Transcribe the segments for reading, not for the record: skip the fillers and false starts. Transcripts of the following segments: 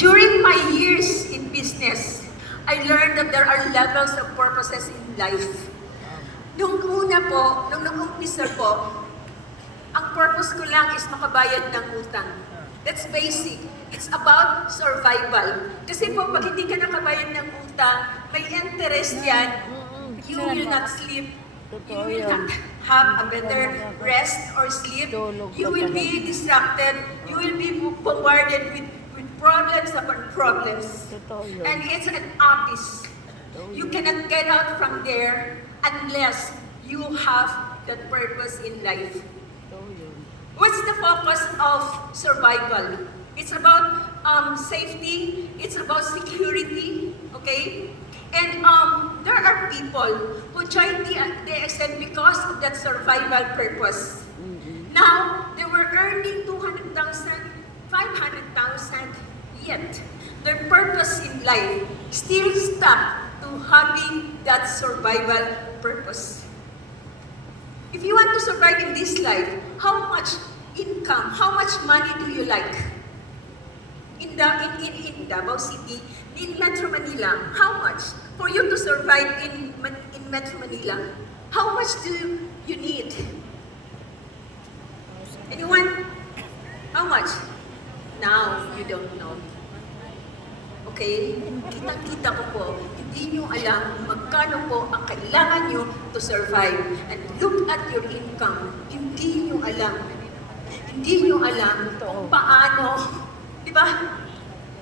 During my years in business, I learned that there are levels of purposes in life. Nung una po, nung nag-umpisa po, ang purpose ko lang is makabayad ng utang. That's basic. It's about survival. Kasi po, pag hindi ka nakabayad ng utang, may interest yan, you will not sleep. You will not have a better rest or sleep. You will be distracted. You will be bombarded with problems upon problems. And it's an abyss. You cannot get out from there unless you have that purpose in life. What's the focus of survival? It's about safety. It's about security. Okay? And there are people who join the ASN because of that survival purpose. Now, they were earning 200,000, 500,000, yet their purpose in life still stuck to having that survival purpose. If you want to survive in this life, how much income, how much money do you like? In Davao City, in Metro Manila, how much? For you to survive in Metro Manila, how much do you need? Anyone? How much? Now, you don't know. Okay? Kitang-kita ko po, hindi nyo alam magkano po ang kailangan nyo to survive. And look at your income. Hindi nyo alam. Hindi nyo alam kung paano, di ba?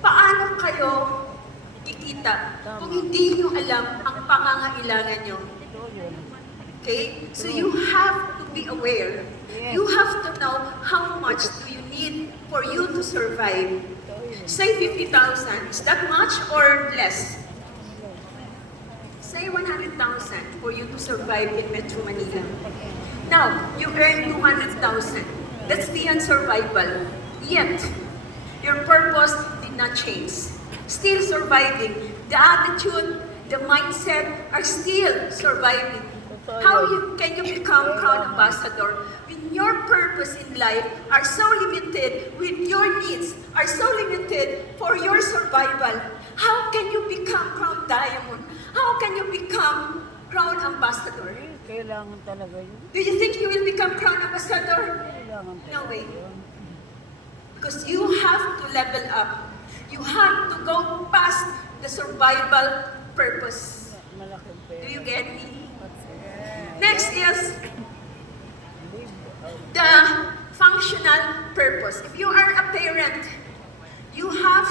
Paano kayo kikita kung hindi nyo alam ang pangangailangan nyo. Okay? So you have to be aware. You have to know how much do you need for you to survive. Say 50,000. Is that much or less? Say 100,000 for you to survive in Metro Manila. Now, you earn 200,000. That's beyond survival. Yet, your purpose did not change. Still surviving. The attitude, the mindset are still surviving. How can you become Crown Ambassador when your purpose in life are so limited, with your needs are so limited for your survival? How can you become Crown Diamond? How can you become Crown Ambassador? Kailangan talaga yun. Do you think you will become Crown Ambassador? Kailangan No talaga way. yun. Because you have to level up. You have to go past the survival purpose. Malaking pera. Do you get me? Next is the functional purpose. If you are a parent, you have